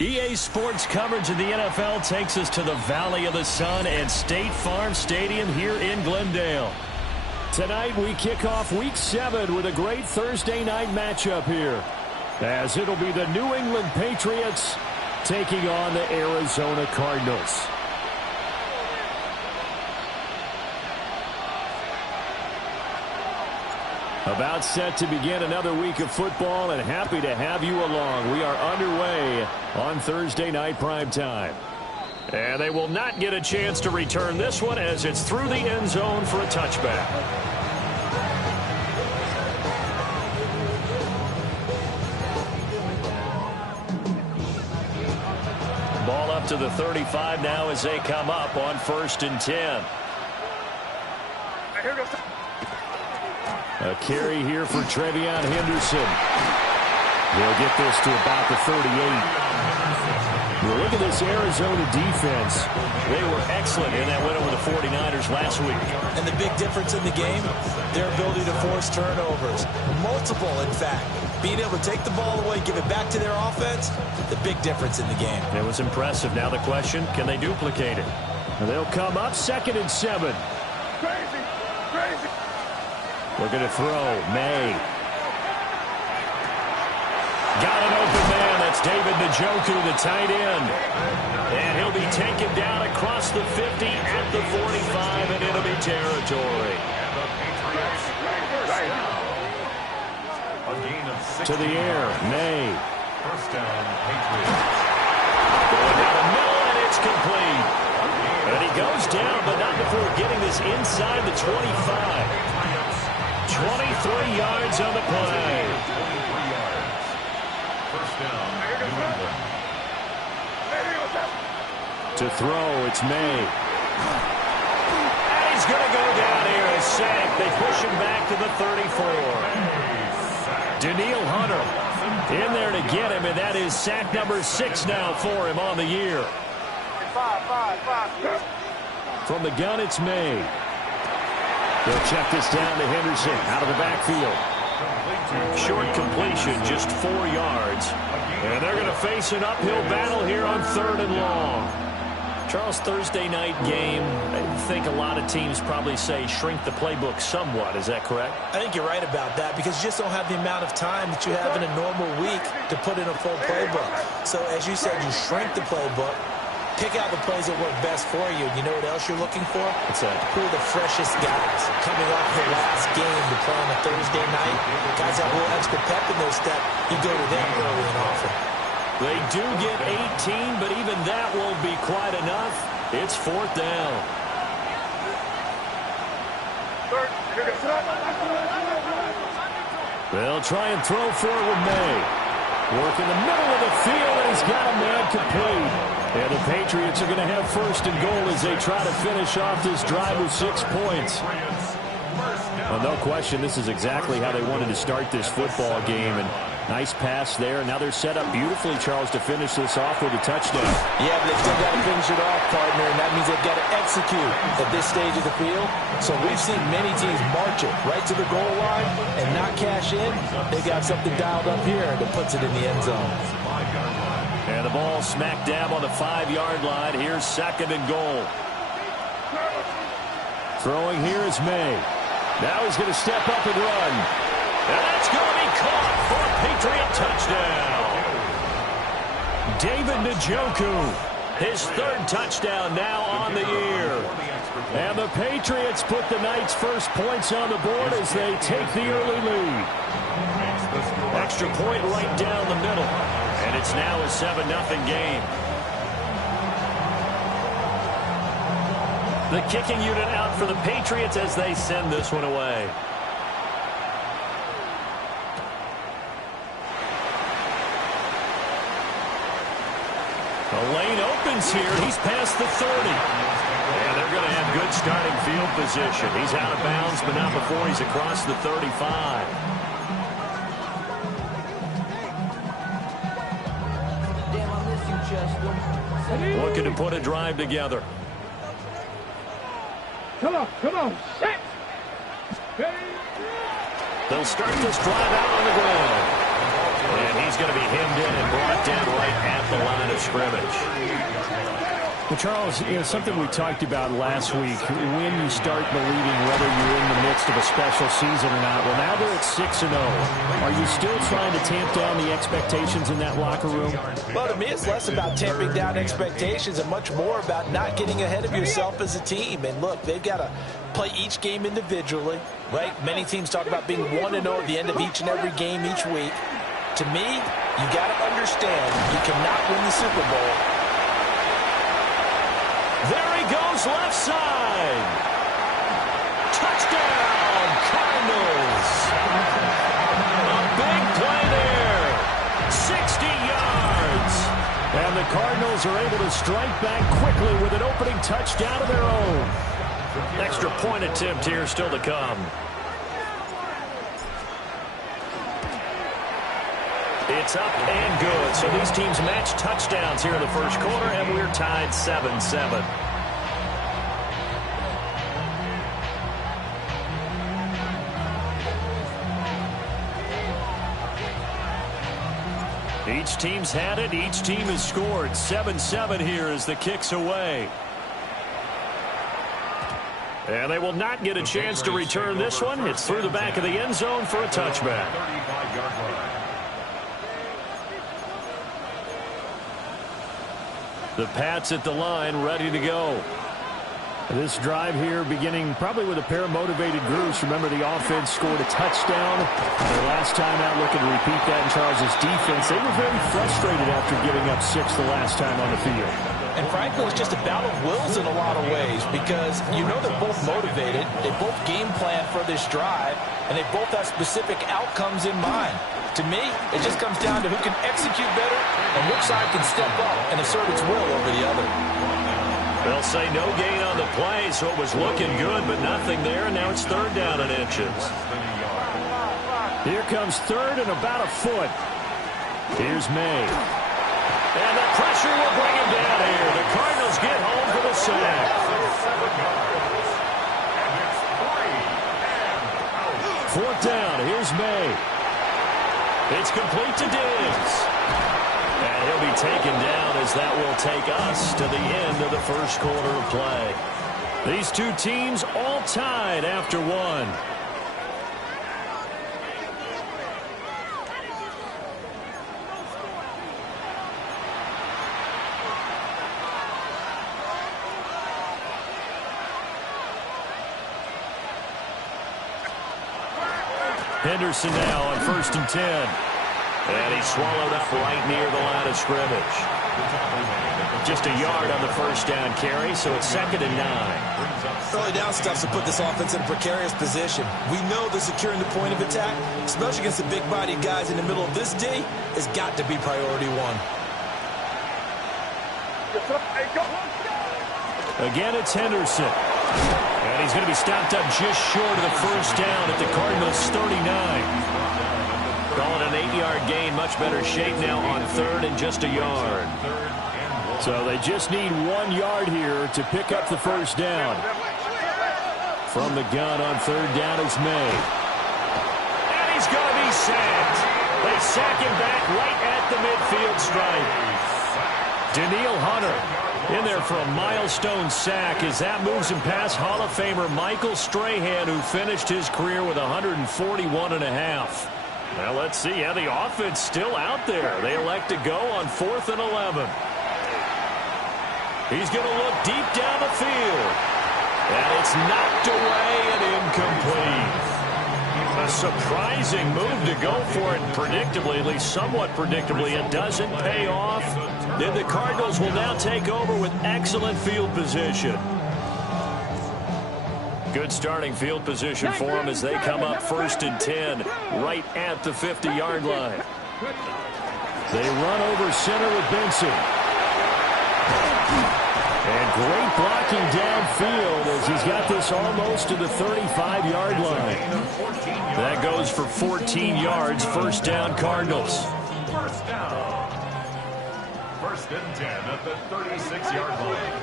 EA Sports coverage of the NFL takes us to the Valley of the Sun and State Farm Stadium here in Glendale. Tonight we kick off Week 7 with a great Thursday night matchup here, as it'll be the New England Patriots taking on the Arizona Cardinals. About set to begin another week of football, and happy to have you along. We are underway on Thursday night primetime. And they will not get a chance to return this one as it's through the end zone for a touchback. Ball up to the 35 now as they come up on 1st and 10. A carry here for Trevion Henderson. He'll get this to about the 38. Well, look at this Arizona defense. They were excellent in that win over the 49ers last week. And the big difference in the game, their ability to force turnovers. Multiple, in fact. Being able to take the ball away, give it back to their offense, the big difference in the game. It was impressive. Now the question, can they duplicate it? They'll come up 2nd and 7. Crazy. Looking to throw. May. Got an open man. That's David Njoku, the tight end. And he'll be taken down across the 50 at the 45 in enemy territory. To the air. May. First down, Patriots. Going down the middle, and it's complete. And he goes down, but not before getting this inside the 25. 23 yards on the play. First down, New England. To throw, it's May. And he's going to go down here as sacked. They push him back to the 34. Danielle Hunter in there to get him, and that is sack number 6 now for him on the year. From the gun, it's May. They'll check this down to Henderson out of the backfield. Short completion, just 4 yards. And they're going to face an uphill battle here on 3rd and long. Charles, Thursday night game, I think a lot of teams probably say shrink the playbook somewhat. Is that correct? I think you're right about that because you just don't have the amount of time that you have in a normal week to put in a full playbook. So as you said, you shrink the playbook. Pick out the plays that work best for you. You know what else you're looking for? What's that? Who are the freshest guys coming off the last game to play on a Thursday night? Guys have a little extra pep in their step. You go to them early and often. They do get 18, but even that won't be quite enough. It's 4th down. They'll try and throw for it with May. Work in the middle of the field, and he's got a man complete. And the Patriots are going to have 1st and goal as they try to finish off this drive with 6 points. Well, no question, this is exactly how they wanted to start this football game. And nice pass there. Now they're set up beautifully, Charles, to finish this off with a touchdown. Yeah, but they've still got to finish it off, partner, and that means they've got to execute at this stage of the field. So we've seen many teams march it right to the goal line and not cash in. They got something dialed up here that puts it in the end zone. And the ball smack dab on the 5-yard line. Here's 2nd and goal. Throwing here is May. Now he's going to step up and run. And that's going to be caught for a Patriot touchdown. David Njoku, his 3rd touchdown now on the year. And the Patriots put the Knights' first points on the board as they take the early lead. Extra point right down the middle. And it's now a 7-0 game. The kicking unit out for the Patriots as they send this one away. The lane opens here. He's past the 30. And they're going to have good starting field position. He's out of bounds, but not before he's across the 35. Looking to put a drive together. Come on. Set. They'll start this drive out on the ground. And he's going to be hemmed in and brought down right at the line of scrimmage. Well, Charles, something we talked about last week, when you start believing whether you're in the midst of a special season or not. Well, now they're at 6-0. Are you still trying to tamp down the expectations in that locker room? Well, to me, it's less about tamping down expectations and much more about not getting ahead of yourself as a team. And look, they've got to play each game individually, right? Many teams talk about being 1-0 at the end of each and every game each week. To me, you got to understand you cannot win the Super Bowl. There he goes, left side. Touchdown, Cardinals. A big play there. 60 yards. And the Cardinals are able to strike back quickly with an opening touchdown of their own. Extra point attempt here still to come. It's up and good. So these teams match touchdowns here in the first quarter, and we're tied 7-7. Each team's had it. Each team has scored. 7-7 here as the kick's away. And they will not get a chance to return this one. It's through the back of the end zone for a touchback. The Pats at the line, ready to go. This drive here beginning probably with a pair of motivated groups. Remember, the offense scored a touchdown. Their last time out looking to repeat that in Charles' defense. They were very frustrated after giving up 6 the last time on the field. And frankly, it's just a battle of wills in a lot of ways because you know they're both motivated. They both game plan for this drive, and they both have specific outcomes in mind. To me, it just comes down to who can execute better and which side can step up and assert its will over the other. They'll say no gain on the play, so it was looking good, but nothing there, and now it's third down and inches. Here comes third and about a foot. Here's May. And the pressure will bring him down here. The Cardinals get home for the sack. Fourth down. Here's May. It's complete to Diggs. And he'll be taken down as that will take us to the end of the first quarter of play. These two teams all tied after one. Henderson now on 1st and 10. And he's swallowed up right near the line of scrimmage. Just a yard on the first down carry, so it's 2nd and 9. Early down stuff to put this offense in a precarious position. We know that securing the point of attack, especially against the big-bodied guys in the middle of this D, has got to be priority one. Again, it's Henderson. And he's going to be stopped up just short of the first down at the Cardinals' 39. Call it an 8-yard gain. Much better shape now on 3rd and just a yard. So they just need 1 yard here to pick up the first down. From the gun on 3rd down is May. And he's going to be sacked. They sack him back right at the midfield stripe. Daniil Hunter in there for a milestone sack as that moves him past Hall of Famer Michael Strahan, who finished his career with 141.5. Now let's see how the offense still out there. They elect to go on 4th and 11. He's going to look deep down the field. And it's knocked away and incomplete. A surprising move to go for it predictably, at least somewhat predictably. It doesn't pay off. Then the Cardinals will now take over with excellent field position. Good starting field position for them as they come up 1st and 10 right at the 50-yard line. They run over center with Benson. And great blocking downfield as he's got this almost to the 35-yard line. That goes for 14 yards. First down, Cardinals. First down. 1st and 10 at the 36-yard line.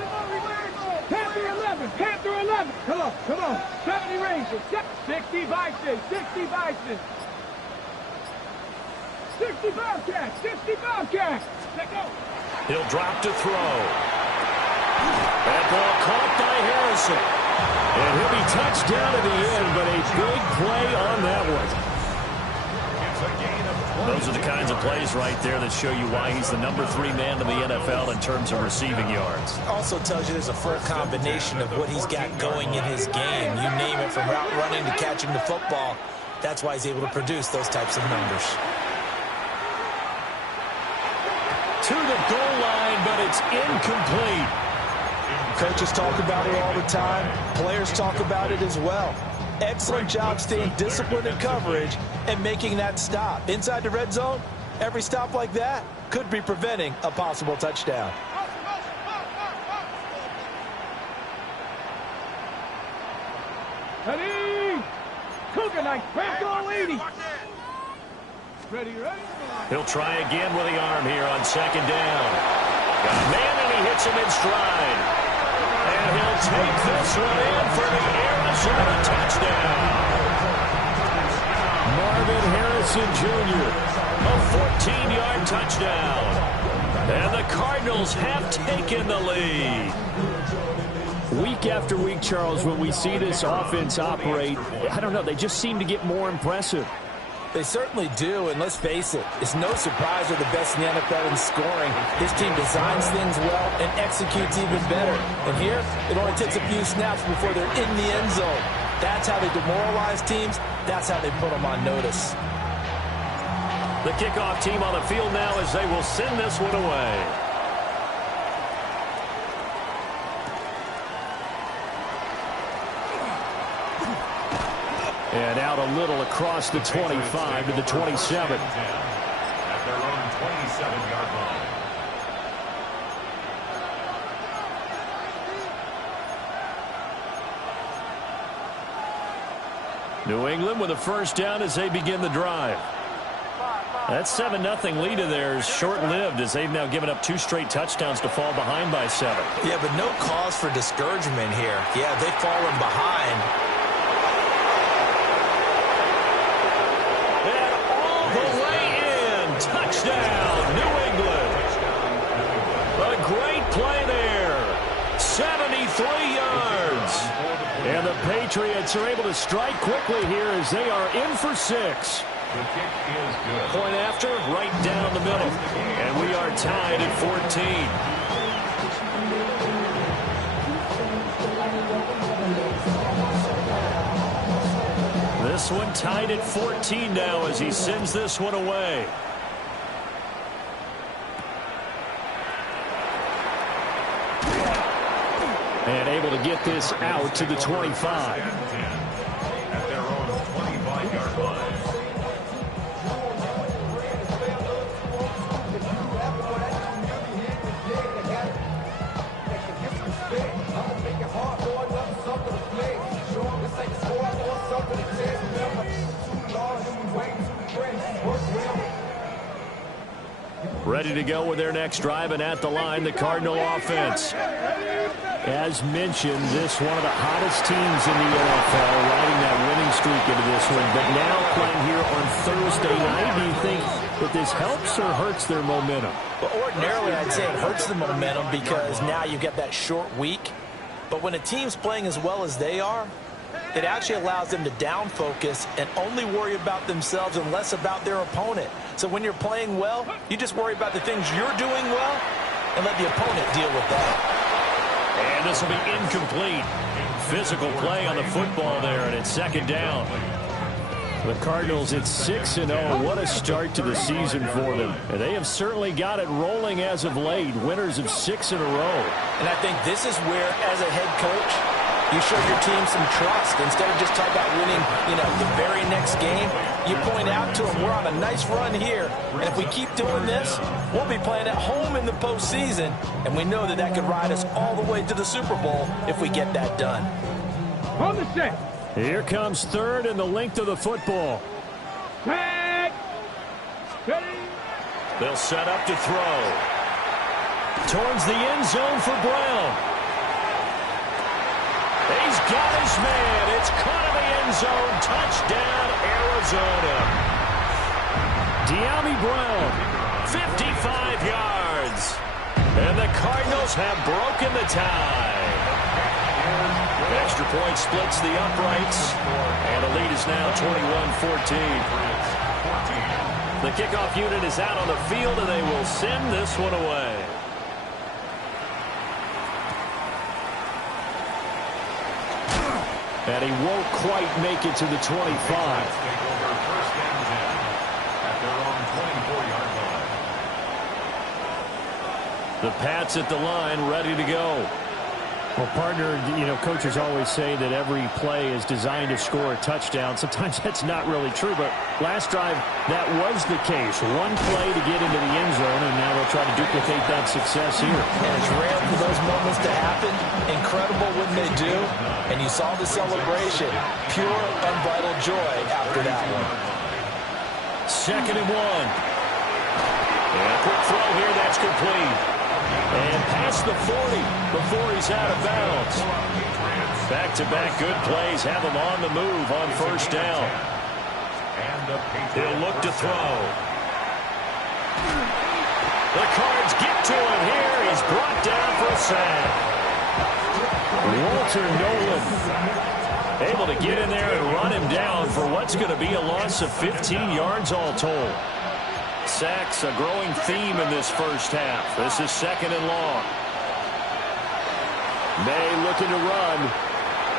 Panther 11, Panther 11. Come on. 70 Rangers, 60 Bison, 60 Bison. 60 Bobcats. 60 Bobcats. Let go. He'll drop to throw. That ball caught by Harrison. And he'll be touched down at the end, but a big play on that one. Those are the kinds of plays right there that show you why he's the #3 man in the NFL in terms of receiving yards. Also tells you there's a full combination of what he's got going in his game. You name it, from route running to catching the football. That's why he's able to produce those types of numbers. To the goal line, but it's incomplete. Coaches talk about it all the time. Players talk about it as well. Excellent job staying disciplined in coverage and making that stop. Inside the red zone, every stop like that could be preventing a possible touchdown. Ready? Cougar Knight, back on 80. Ready, ready? He'll try again with the arm here on second down. Got a man, and he hits him in stride. And he'll take this one in for the Arizona touchdown. Marvin Harrison Jr., a 14-yard touchdown. And the Cardinals have taken the lead. Week after week, Charles, when we see this offense operate, I don't know, they just seem to get more impressive. They certainly do, and let's face it, it's no surprise they're the best in the NFL in scoring. This team designs things well and executes even better. And here, it only takes a few snaps before they're in the end zone. That's how they demoralize teams. That's how they put them on notice. The kickoff team on the field now as they will send this one away. And out a little across the 25 to the 27. At their own 27-yard line. New England with a first down as they begin the drive. That 7-0 lead of theirs short-lived as they've now given up 2 straight touchdowns to fall behind by 7. Yeah, but no cause for discouragement here. Yeah, they've fallen behind. Touchdown, New England. A great play there. 73 yards. And the Patriots are able to strike quickly here as they are in for 6. The kick is good. Point after, right down the middle. And we are tied at 14. This one tied at 14 now as he sends this one away. And able to get this out to the 25. At their own 25-yard line. Ready to go with their next drive, and at the line, the Cardinal offense. As mentioned, this one of the hottest teams in the NFL, riding that winning streak into this one. But now playing here on Thursday night, do you think that this helps or hurts their momentum? Well, ordinarily, I'd say it hurts the momentum because now you've got that short week. But when a team's playing as well as they are, it actually allows them to down focus and only worry about themselves and less about their opponent. So when you're playing well, you just worry about the things you're doing well and let the opponent deal with that. And this will be incomplete. Physical play on the football there, and it's second down. The Cardinals at 6-0. What a start to the season for them. And they have certainly got it rolling as of late. Winners of 6 in a row. And I think this is where, as a head coach, you show your team some trust. Instead of just talking about winning, the very next game, you point out to them, we're on a nice run here. And if we keep doing this, we'll be playing at home in the postseason. And we know that that could ride us all the way to the Super Bowl if we get that done. On the set. Here comes third and the length of the football. Tag. Ready. They'll set up to throw. Towards the end zone for Brown. He's got his man. It's caught in the end zone. Touchdown, Arizona. De'Ami Brown, 55 yards. And the Cardinals have broken the tie. Extra point splits the uprights. And the lead is now 21-14. The kickoff unit is out on the field, and they will send this one away. And he won't quite make it to the 25. The Pats at the line, ready to go. Well, partner, you know, coaches always say that every play is designed to score a touchdown. Sometimes that's not really true, but last drive, that was the case. One play to get into the end zone, and now they'll try to duplicate that success here. And it's rare for those moments to happen. Incredible when they do. And you saw the celebration. Pure, unbridled joy after that one. 2nd and 1. And a quick throw here, that's complete. And past the 40 before he's out of bounds. Back-to-back good plays have him on the move on 1st down. He'll look to throw. The Cards get to him here. He's brought down for a sack. Walter Nolan able to get in there and run him down for what's going to be a loss of 15 yards all told. Sacks a growing theme in this first half. This is 2nd and long. May looking to run.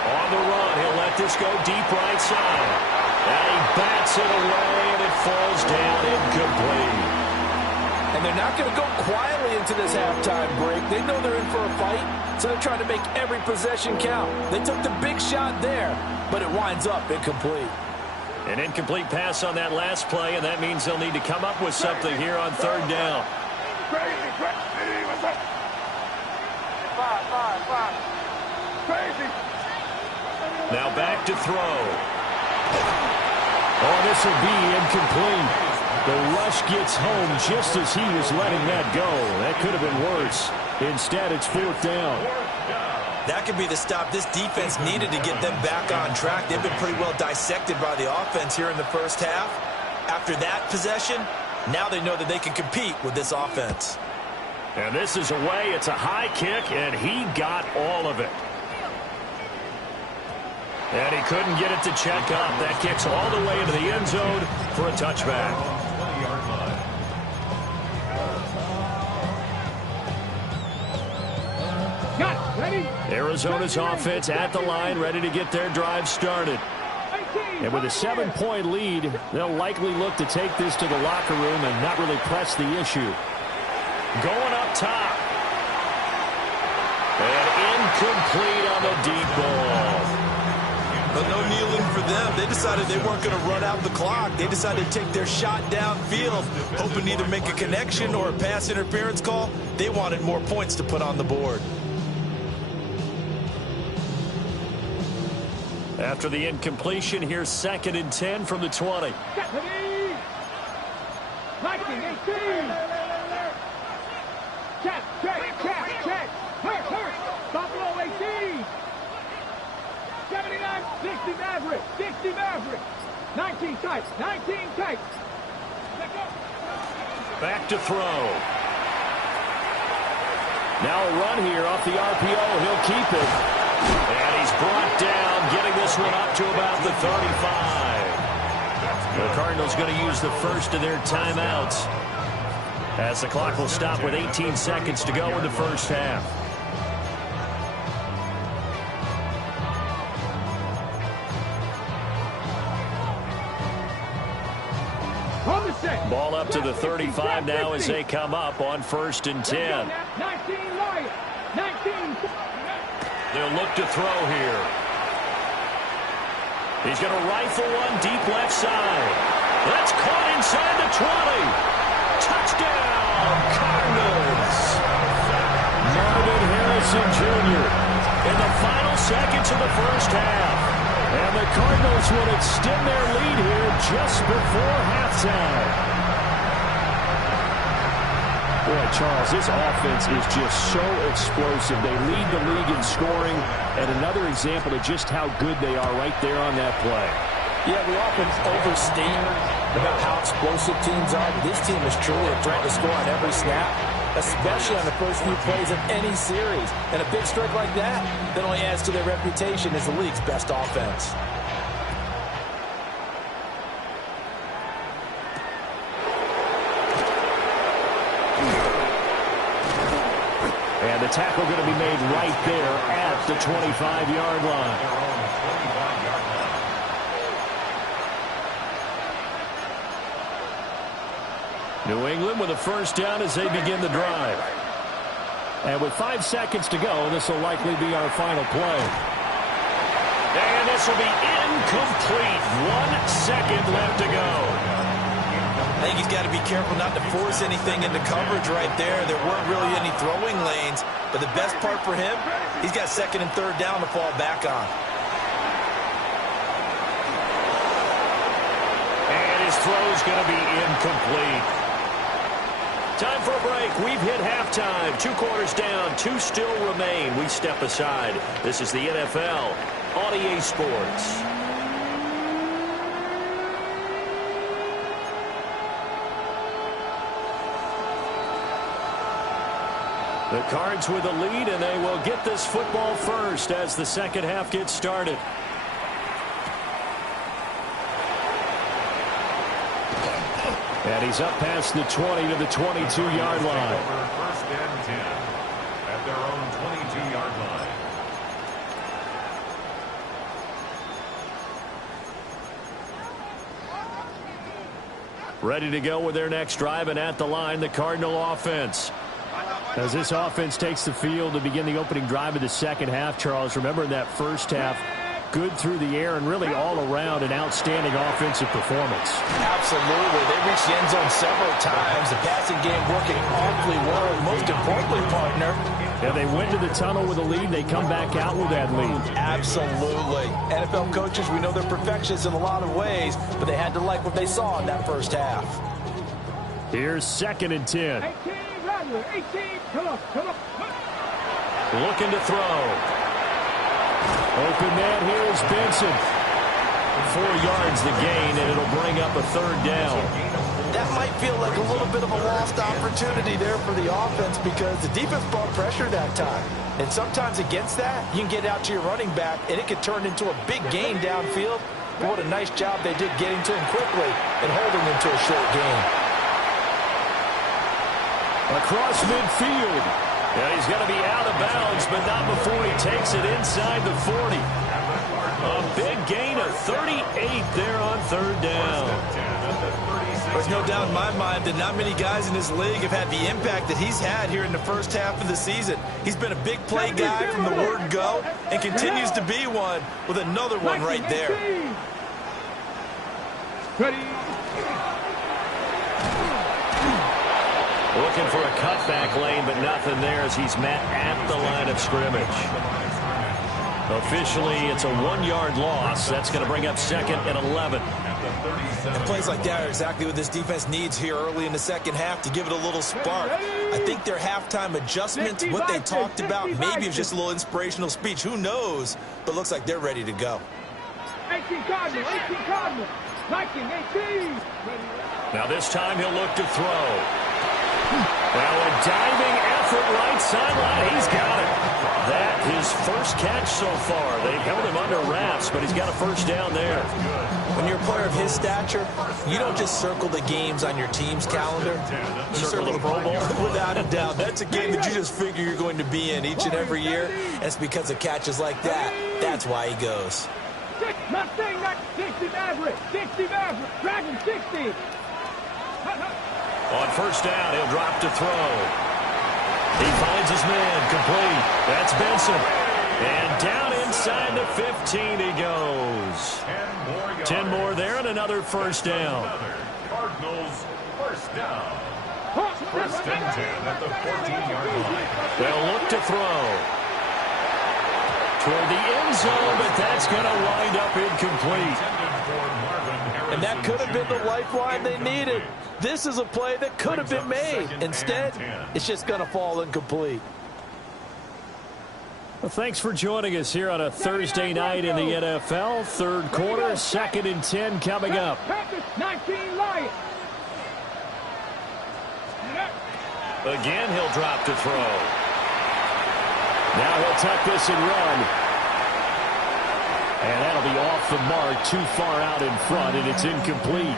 On the run, he'll let this go deep right side. And he bats it away, and it falls down incomplete. And they're not going to go quietly into this halftime break. They know they're in for a fight, so they're trying to make every possession count. They took the big shot there, but it winds up incomplete. An incomplete pass on that last play, and that means they'll need to come up with something here on 3rd down. Now back to throw. Oh, this will be incomplete. The rush gets home just as he was letting that go. That could have been worse. Instead, it's 4th down. That could be the stop this defense needed to get them back on track. They've been pretty well dissected by the offense here in the first half. After that possession, now they know that they can compete with this offense. And this is away. It's a high kick, and he got all of it. And he couldn't get it to check up. That kicks all the way into the end zone for a touchback. Arizona's offense at the line, ready to get their drive started. And with a 7-point lead, they'll likely look to take this to the locker room and not really press the issue. Going up top. And incomplete on the deep ball. But no kneeling for them. They decided they weren't going to run out the clock. They decided to take their shot downfield, hoping to either make a connection or a pass interference call. They wanted more points to put on the board. After the incompletion, here's 2nd and 10 from the 20. Check. Buffalo 18. 79, 60 Maverick. 19 tight. Back to throw. Now a run here off the RPO. He'll keep it. And he's brought down, getting this one up to about the 35. The Cardinals going to use the first of their timeouts, as the clock will stop with 18 seconds to go in the first half. Ball up to the 35 now as they come up on 1st and 10. 19. They'll look to throw here. He's going to rifle one deep left side. That's caught inside the 20. Touchdown, Cardinals. Marvin Harrison Jr. in the final seconds of the first half. And the Cardinals would extend their lead here just before halftime. Boy, Charles, this offense is just so explosive. They lead the league in scoring, and another example of just how good they are right there on that play. Yeah, we often overstate about how explosive teams are. This team is truly a threat to score on every snap, especially on the first few plays of any series. And a big strike like that only adds to their reputation as the league's best offense. And the tackle going to be made right there at the 25-yard line. New England with a first down as they begin the drive. And with 5 seconds to go, this will likely be our final play. And this will be incomplete. 1 second left to go. I think he's got to be careful not to force anything into coverage right there. There weren't really any throwing lanes. But the best part for him, he's got second and third down to fall back on. And his throw's going to be incomplete. Time for a break. We've hit halftime. 2 quarters down. 2 still remain. We step aside. This is the NFL on EA Sports. The Cards with the lead, and they will get this football first as the second half gets started. And he's up past the 20 to the 22-yard line. First and 10 at their own 22-yard line. Ready to go with their next drive, and at the line, the Cardinal offense. As this offense takes the field to begin the opening drive of the second half, Charles, remember in that first half, good through the air and really all around an outstanding offensive performance. Absolutely. They reached the end zone several times. The passing game working awfully well. And most importantly, partner, yeah, they went to the tunnel with a lead. They come back out with that lead. Absolutely. NFL coaches, we know they're perfectionists in a lot of ways, but they had to like what they saw in that first half. Here's second and 10. 18, Rattler, 18, come on. Looking to throw. Open man here is Benson. 4 yards the gain, and it'll bring up a third down. That might feel like a little bit of a lost opportunity there for the offense because the defense brought pressure that time. And sometimes against that, you can get out to your running back, and it could turn into a big gain downfield. But what a nice job they did getting to him quickly and holding him to a short gain. Across midfield. Yeah, he's going to be out of bounds, but not before he takes it inside the 40. A big gain of 38 there on third down. There's no doubt in my mind that not many guys in this league have had the impact that he's had here in the first half of the season. He's been a big play guy from the word go and continues to be one with another one right there. Ready. Looking for a cutback lane, but nothing there as he's met at the line of scrimmage. Officially, it's a 1-yard loss. That's going to bring up second and 11. And plays like that are exactly what this defense needs here early in the second half to give it a little spark. I think their halftime adjustments, what they talked about, maybe it was just a little inspirational speech. Who knows? But looks like they're ready to go. 18 Cardinals, 18 Cardinals. 19, 18. Now this time he'll look to throw. Well, a diving effort right sideline. He's got it. That his first catch so far. They've held him under wraps, but he's got a first down there. When you're a player of his stature, you don't just circle the games on your team's calendar. You circle the Pro Bowl. Without a doubt. That's a game that you just figure you're going to be in each and every year. And it's because of catches like that. That's why he goes. Mustang, 60 Maverick. 60 Maverick. Dragon 60. On first down, he'll drop to throw. He finds his man, complete. That's Benson. And down inside the 15 he goes. 10 more there and another first down. Cardinals first down. First and 10 at the 14-yard line. They'll look to throw. Toward the end zone, but that's going to wind up incomplete. And that could have been the lifeline they needed. This is a play that could have been made. Instead, it's just going to fall incomplete. Well, thanks for joining us here on a Thursday night in the NFL. Third quarter, 2nd and 10 coming up. Panthers, 19 Lions. Again, he'll drop to throw. Now he'll tuck this and run. And that'll be off the mark, too far out in front, and it's incomplete.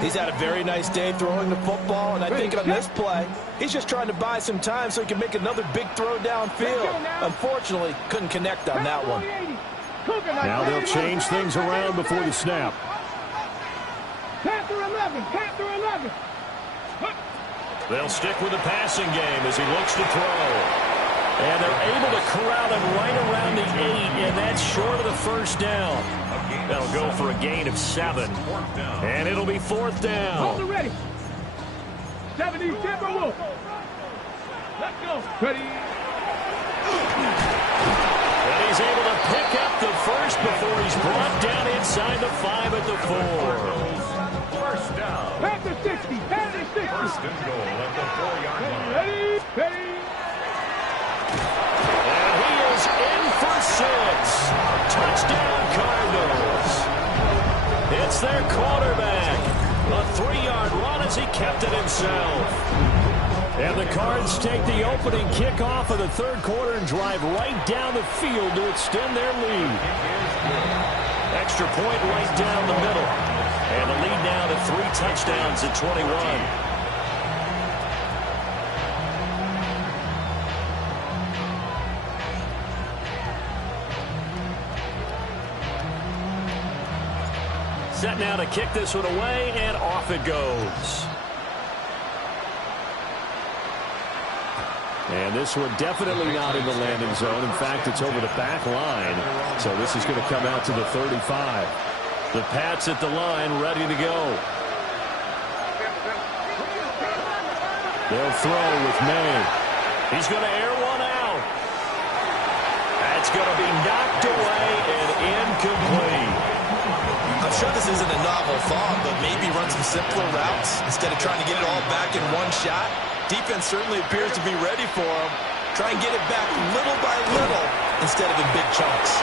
He's had a very nice day throwing the football, and I think on this play, he's just trying to buy some time so he can make another big throw downfield. Unfortunately, couldn't connect on that one. Now they'll change things around before the snap. Panther 11, Panther 11. They'll stick with the passing game as he looks to throw. And they're able to corral him right around the 8, and that's short of the first down. That'll go for a gain of 7. And it'll be 4th down. Hold it ready. 70 Timberwolves. Let's go. Ready. And he's able to pick up the first before he's brought down inside the 5 at the 4. First down. Panther 60, Panther 60. First and goal at the 4-yard line. Ready, ready. And he is in for 6. Touchdown, Cardinals. It's their quarterback. A 3-yard run as he kept it himself. And the Cards take the opening kickoff of the third quarter and drive right down the field to extend their lead. Extra point right down the middle. And the lead now to 3 touchdowns at 21. Set now to kick this one away, and off it goes. And this one definitely not in the landing zone. In fact, it's over the back line. So this is going to come out to the 35. The Pats at the line, ready to go. They'll throw with May. He's going to air one out. That's going to be knocked away and incomplete. I'm sure this isn't a novel thought, but maybe run some simpler routes instead of trying to get it all back in one shot. Defense certainly appears to be ready for him. Try and get it back little by little instead of in big chunks.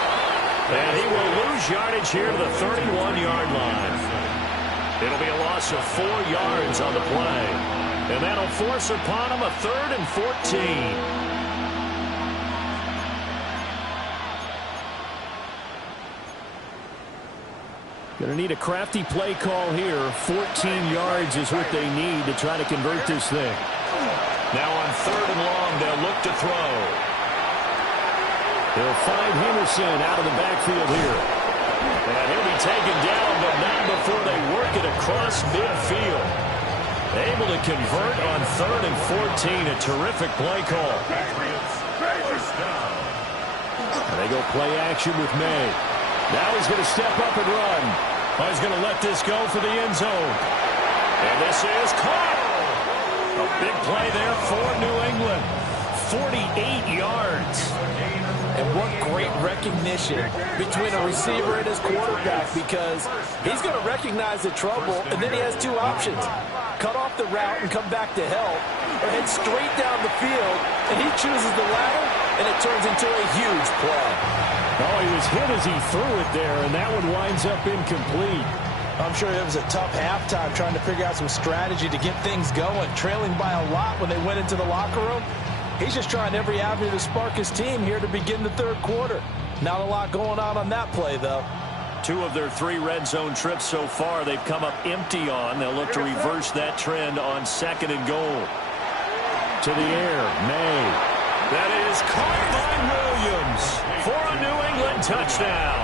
And he will lose yardage here to the 31-yard line. It'll be a loss of 4 yards on the play. And that'll force upon him a 3rd and 14. Going to need a crafty play call here. 14 yards is what they need to try to convert this thing. Now on 3rd and long, they'll look to throw. They'll find Henderson out of the backfield here. And he'll be taken down, but not before they work it across midfield. Able to convert on 3rd and 14. A terrific play call. And they go play action with May. Now he's going to step up and run. Oh, he's going to let this go for the end zone. And this is caught. A big play there for New England. 48 yards. And what great recognition between a receiver and his quarterback, because he's going to recognize the trouble, and then he has 2 options. Cut off the route and come back to help, or head straight down the field, and he chooses the latter, and it turns into a huge play. Oh, he was hit as he threw it there, and that one winds up incomplete. I'm sure it was a tough halftime trying to figure out some strategy to get things going, trailing by a lot when they went into the locker room. He's just trying every avenue to spark his team here to begin the third quarter. Not a lot going on that play, though. 2 of their 3 red zone trips so far they've come up empty on. They'll look to reverse that trend on 2nd and goal. To the air, May. That is caught by Williams for a New England touchdown.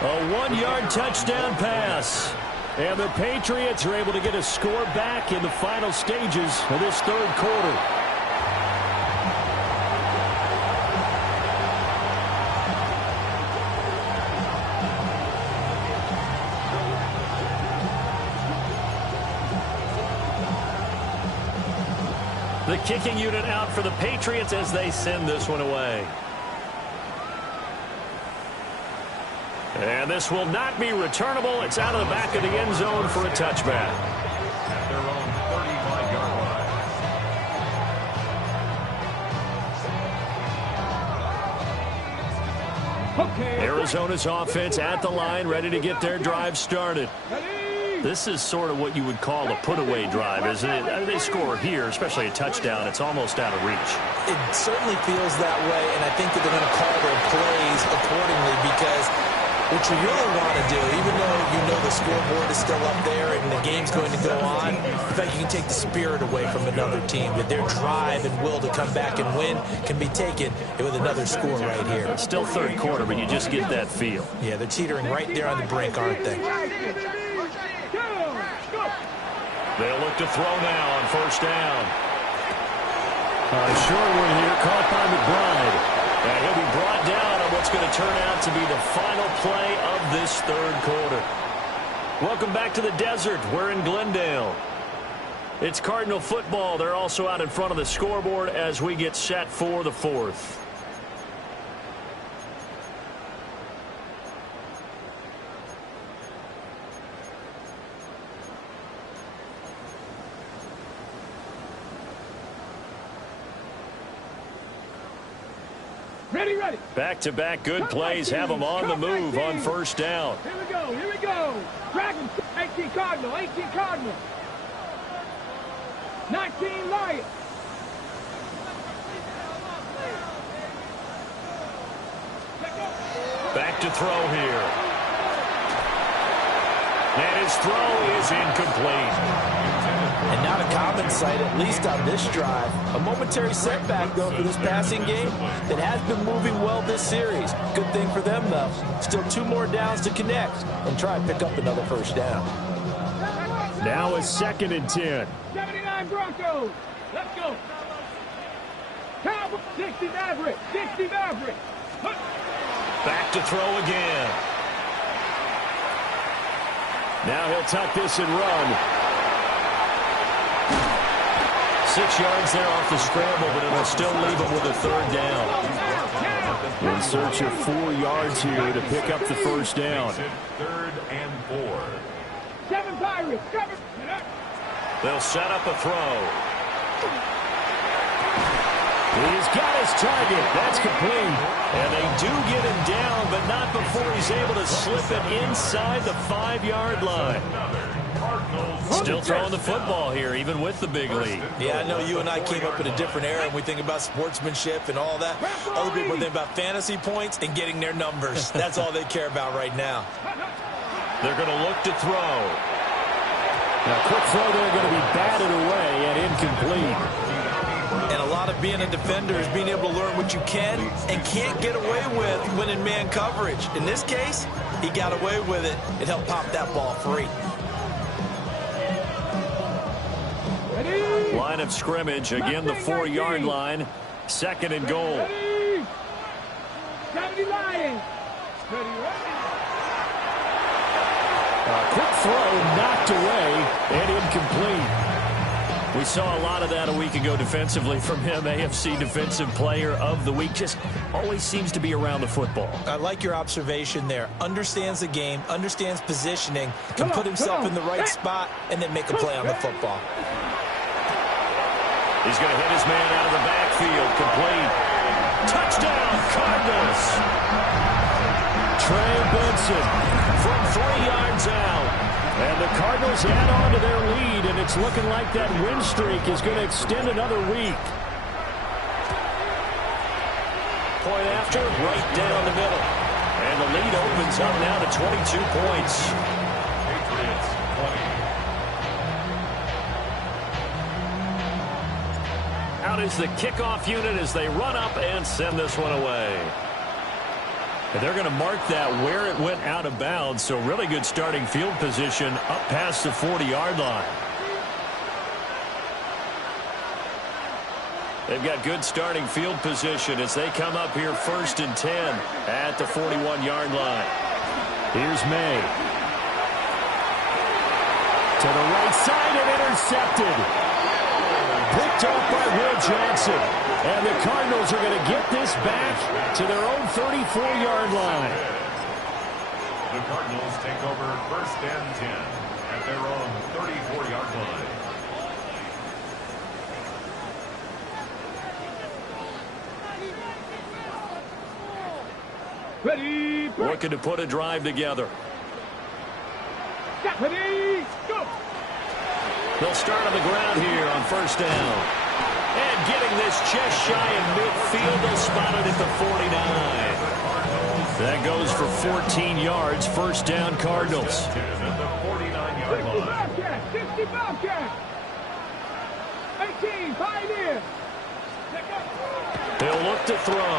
A 1-yard touchdown pass. And the Patriots are able to get a score back in the final stages of this third quarter. The kicking unit out for the Patriots as they send this one away. And this will not be returnable. It's out of the back of the end zone for a touchback. At their own 35-yard Arizona's offense at the line, ready to get their drive started. This is sort of what you would call a put-away drive, isn't it? They score here, especially a touchdown. It's almost out of reach. It certainly feels that way, and I think that they're going to call their plays accordingly because what you really want to do, even though you know the scoreboard is still up there and the game's going to go on, in fact, you can take the spirit away from another team. That their drive and will to come back and win can be taken with another score right here. It's still third quarter, but you just get that feel. Yeah, they're teetering right there on the brink, aren't they? They'll look to throw now on first down. Short one here, caught by McBride. And he'll be brought down on what's going to turn out to be the final play of this third quarter. Welcome back to the desert. We're in Glendale. It's Cardinal football. They're also out in front of the scoreboard as we get set for the fourth. Ready. Back-to-back good plays have them on the move on first down. Here we go. Dragons, 18 Cardinal, 19 Lions. Back to throw here. And his throw is incomplete. And not a common sight, at least on this drive. A momentary setback, though, for this passing game that has been moving well this series. Good thing for them, though. Still 2 more downs to connect and try and pick up another first down. Now a 2nd and 10. 79 Broncos. Let's go. Cowboys, 60 Maverick. Back to throw again. Now he'll tuck this and run. 6 yards there off the scramble, but it'll still leave him with a third down. In search of 4 yards here to pick up the first down. 3rd and 4. 7 Pirates. They'll set up a throw. He's got his target. That's complete. And they do get him down, but not before he's able to slip it inside the 5-yard line. Still throwing the football here, even with the big lead. Yeah, I know you and I came up in a different era, and we think about sportsmanship and all that. Other people think about fantasy points and getting their numbers. That's all they care about right now. They're going to look to throw. Now, quick throw there, going to be batted away and incomplete. And a lot of being a defender is being able to learn what you can and can't get away with when in man coverage. In this case, he got away with it. It helped pop that ball free. Line of scrimmage, again the 4-yard line. 2nd and goal. 70 Lions. Quick throw knocked away and incomplete. We saw a lot of that a week ago defensively from him. AFC Defensive Player of the Week. Just always seems to be around the football. I like your observation there. Understands the game, understands positioning, can put himself in the right spot, and then make a play on the football. He's going to hit his man out of the backfield. Complete. Touchdown, Cardinals. Trey Benson from 3 yards out. And the Cardinals add on to their lead, and it's looking like that win streak is going to extend another week. Point after, right down the middle. And the lead opens up now to 22 points. Patriots 20. Out is the kickoff unit as they run up and send this one away. And they're going to mark that where it went out of bounds, so really good starting field position up past the 40-yard line. They've got good starting field position as they come up here 1st and 10 at the 41-yard line. Here's May. To the right side and intercepted. Picked up by Will Johnson. And the Cardinals are going to get this back to their own 34-yard line. The Cardinals take over 1st and 10 at their own 34-yard line. Ready, break. Looking to put a drive together. Ready, go. They'll start on the ground here on first down. And getting this just shy of midfield, they'll spot it at the 49. That goes for 14 yards. First down, Cardinals. 60 Bobcats. 18, Pioneer. He'll look to throw.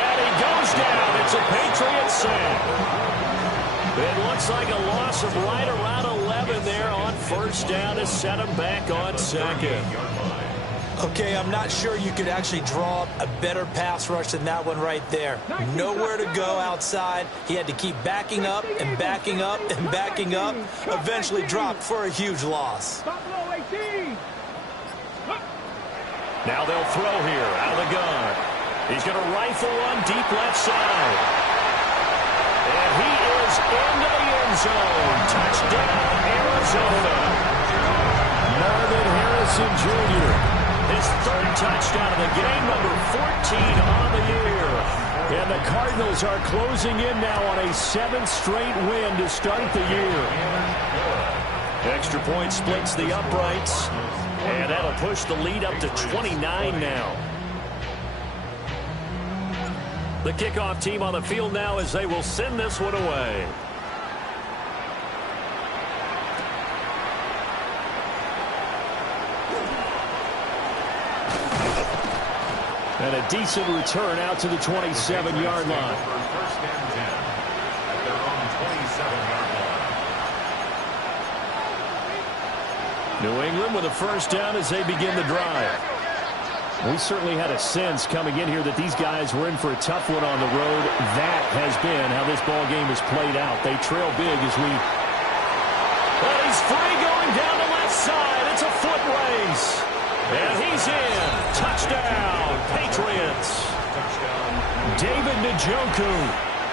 And he goes down. It's a Patriot sack. It looks like a loss of right around 11 there on first down to set him back on second. Okay, I'm not sure you could actually draw up a better pass rush than that one right there. Nowhere to go outside. He had to keep backing up and backing up and backing up. Eventually dropped for a huge loss. Buffalo 18. Now they'll throw here out of the gun. He's going to rifle one deep left side. And he is into the end zone. Touchdown, Arizona. Marvin Harrison Jr. His third touchdown of the game, number 14 on the year. And the Cardinals are closing in now on a 7th straight win to start the year. Extra point splits the uprights. And that'll push the lead up to 29 now. The kickoff team on the field now as they will send this one away. And a decent return out to the 27-yard line. First and 10 at their own 27-yard line. New England with a first down as they begin the drive. We certainly had a sense coming in here that these guys were in for a tough one on the road. That has been how this ball game has played out. They trail big as we... But he's free going down the left side. It's a foot race. And he's in. Touchdown, Patriots. David Njoku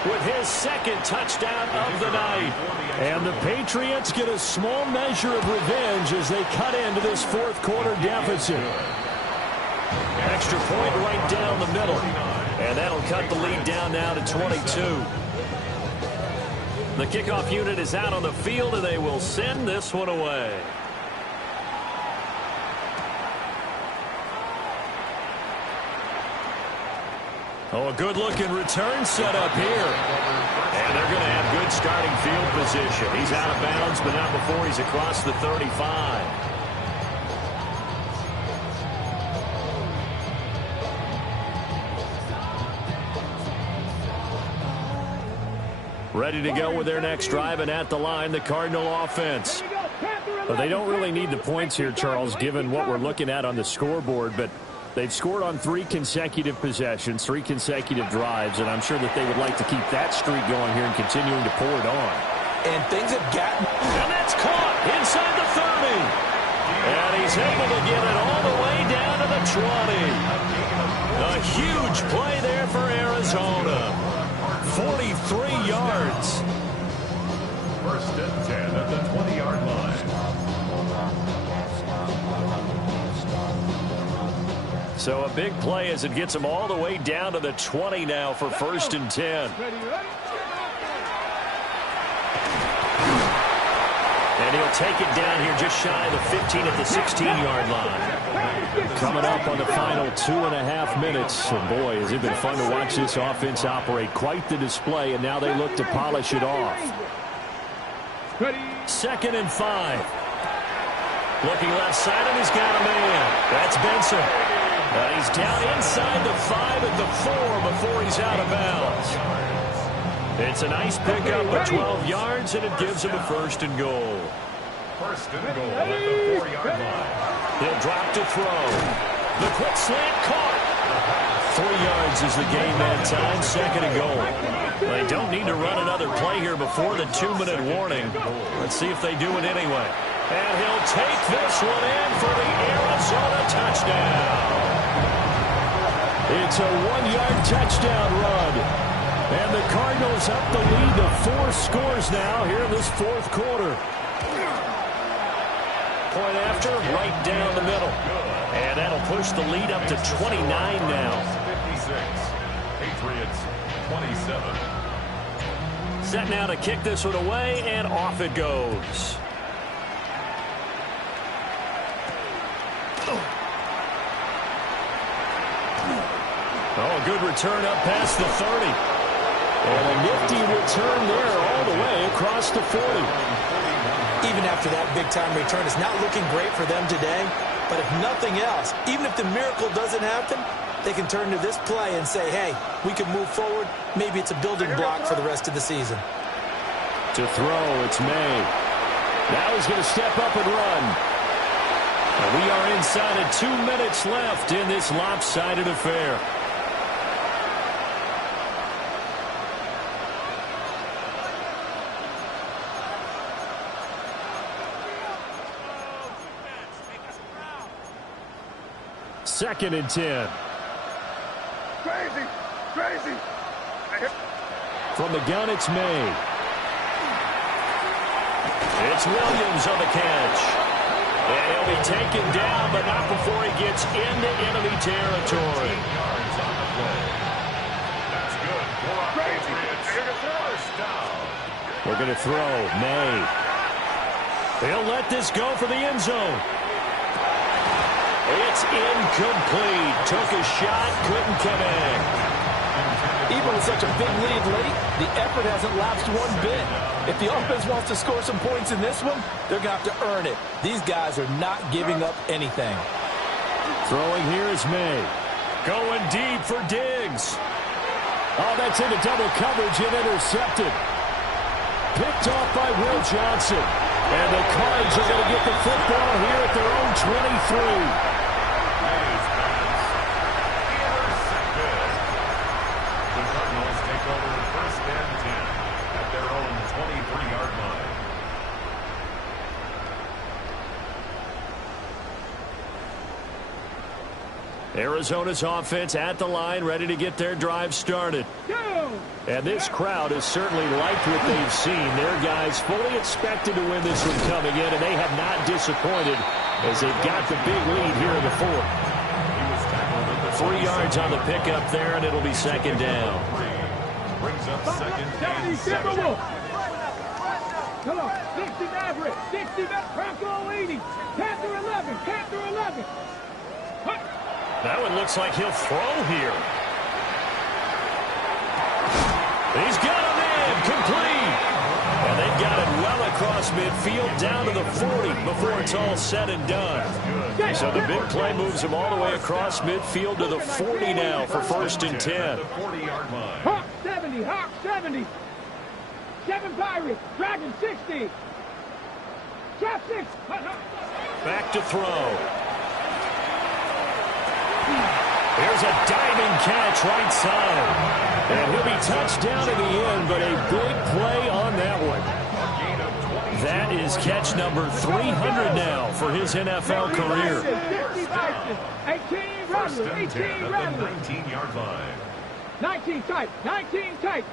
with his second touchdown of the night. And the Patriots get a small measure of revenge as they cut into this fourth quarter deficit. Extra point right down the middle. And that'll cut the lead down now to 22. The kickoff unit is out on the field, and they will send this one away. Oh, a good-looking return set up here. And they're going to have good starting field position. He's out of bounds, but not before he's across the 35. Ready to go with their next drive, and at the line, the Cardinal offense. Well, they don't really need the points here, Charles, given what we're looking at on the scoreboard, but they've scored on 3 consecutive possessions, 3 consecutive drives, and I'm sure that they would like to keep that streak going here and continuing to pour it on. And things have gotten... And that's caught inside the 30. And he's able to get it all the way down to the 20. A huge play there for Arizona. 43 yards. First and 10 at the 20-yard line. So a big play as it gets them all the way down to the 20 now for first and 10. And he'll take it down here just shy of the 15 at the 16-yard line. Coming up on the final 2.5 minutes. And boy, has it been fun to watch this offense operate. Quite the display, and now they look to polish it off. 2nd and 5. Looking left side, and he's got a man. That's Benson. He's down inside the 5 at the 4 before he's out of bounds. It's a nice pickup of 12 yards, and it gives him a first and goal. First and goal at the 4-yard line. He'll drop to throw. The quick slant caught. 3 yards is the gain that time. 2nd and goal. They don't need to run another play here before the 2-minute warning. Let's see if they do it anyway. And he'll take this one in for the Arizona touchdown. It's a 1-yard touchdown run. And the Cardinals up the lead to 4 scores now here in this fourth quarter. Point after, right down the middle. And that'll push the lead up to 29 now. 56. Patriots 27. Set now to kick this one away, and off it goes. Oh, good return up past the 30. And a nifty return there all the way across the 40. Even after that big-time return, it's not looking great for them today. But if nothing else, even if the miracle doesn't happen, they can turn to this play and say, hey, we can move forward. Maybe it's a building block for the rest of the season. To throw, it's May. Now he's going to step up and run. And we are inside of 2 minutes left in this lopsided affair. Second and 10. Crazy. From the gun, it's May. It's Williams on the catch. And he'll be taken down, but not before he gets into enemy territory. Yards on the play. That's good. Patriots. First down. We're going to throw. May. He'll let this go for the end zone. It's incomplete. Took a shot, couldn't connect. Even with such a big lead late, the effort hasn't lapsed one bit. If the offense wants to score some points in this one, they're going to have to earn it. These guys are not giving up anything. Throwing here is May. Going deep for Diggs. Oh, that's into double coverage and intercepted. Picked off by Will Johnson. And the Cards are going to get the football here at their own 23. May's pass. Intercepted. The Cardinals take over first and 10 at their own 23-yard line. Arizona's offense at the line, ready to get their drive started. And this crowd has certainly liked what they've seen. Their guys fully expected to win this one coming in, and they have not disappointed as they've got the big lead here in the fourth. 3 yards on the pickup there, and it'll be second down. Brings up second and 7. Come on, 60 Maverick, 60 Bronco 80, Panther 11, Panther 11. That one looks like he'll throw here. He's got him in, complete. And they've got it well across midfield, down to the 40 before it's all said and done. So the big play moves him all the way across midfield to the 40 now for first and 10. Hawk 70, Hawk 70. 7 Pirates, Dragon 60. Trap 6. Back to throw. Here's a diving catch right side. And he'll be touched down in the end, but a big play on that one. That is catch number 300 now for his NFL career. 18 runners, 18 runners. 19-yard line. 19 tight, 19 tight.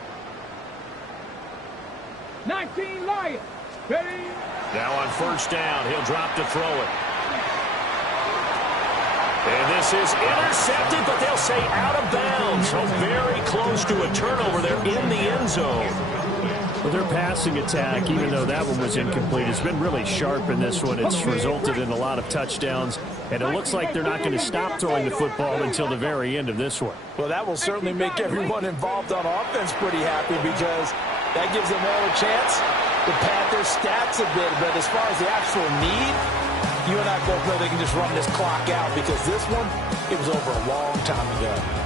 19 Lions. Ready? Now on first down, he'll drop to throw it. And this is intercepted, but they'll say out of bounds. So very close to a turnover there in the end zone. Well, their passing attack, even though that one was incomplete, has been really sharp in this one. It's resulted in a lot of touchdowns, and it looks like they're not going to stop throwing the football until the very end of this one. Well, that will certainly make everyone involved on offense pretty happy because that gives them all a chance to pad their stats a bit. But as far as the actual need, you and I both know they can just run this clock out because this one, it was over a long time ago.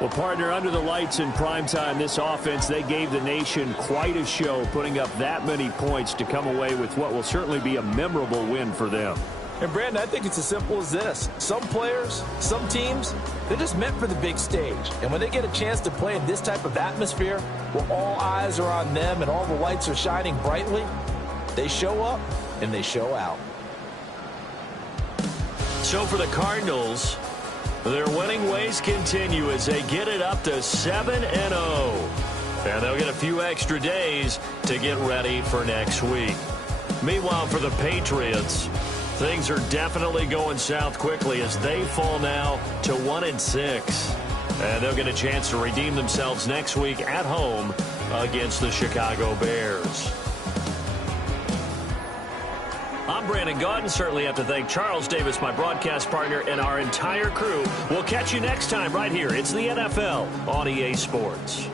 Well, partner, under the lights in primetime, this offense, they gave the nation quite a show, putting up that many points to come away with what will certainly be a memorable win for them. And, Brandon, I think it's as simple as this. Some players, some teams, they're just meant for the big stage. And when they get a chance to play in this type of atmosphere, where all eyes are on them and all the lights are shining brightly, they show up and they show out. So for the Cardinals, their winning ways continue as they get it up to 7-0. And they'll get a few extra days to get ready for next week. Meanwhile, for the Patriots, things are definitely going south quickly as they fall now to 1-6. And they'll get a chance to redeem themselves next week at home against the Chicago Bears. I'm Brandon Gaudin. Certainly have to thank Charles Davis, my broadcast partner, and our entire crew. We'll catch you next time right here. It's the NFL on EA Sports.